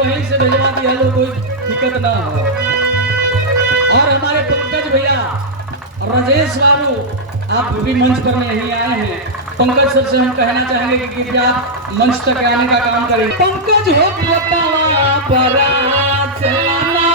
वहीं से भिजवा दिया लो, कोई दिक्कत ना हो। और हमारे पंकज भैया, राजेश बाबू, आप भी मंच पर नहीं आए हैं। पंकज सर से हम कहना चाहेंगे कि कृपया मंच तक आने का काम करें। पंकज हो बतावा परात लाना।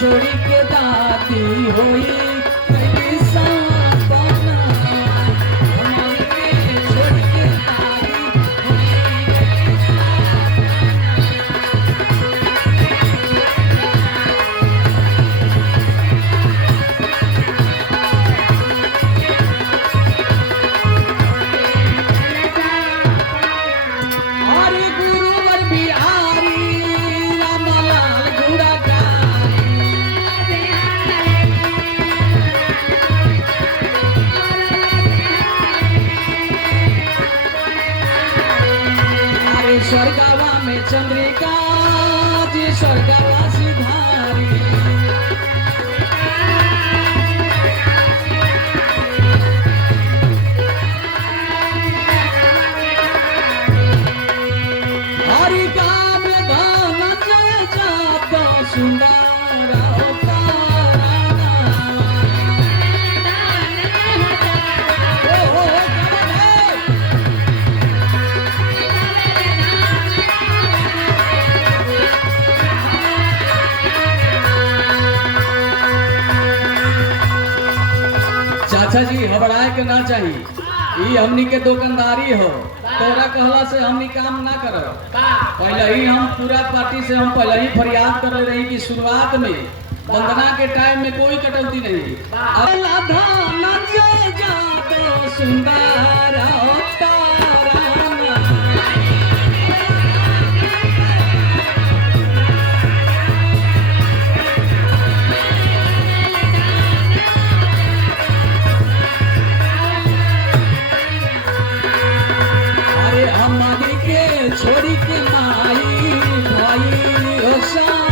छोड़ी के दाती होई स्वर्गवा में चंद्रिका जी स्वर्गवा सिधारी। हरि का में धन जय जाता सुंदर अच्छा जी, घबराए के ना चाहिए। ये हमनी के दुकानदारी हो, तोरा कहला से हमनी काम ना करो। पहले ही हम पूरा पार्टी से हम पहले ही फरियाद कर रही कि शुरुआत में वंदना के टाइम में कोई कटौती नहीं। छोड़ी के माई भाई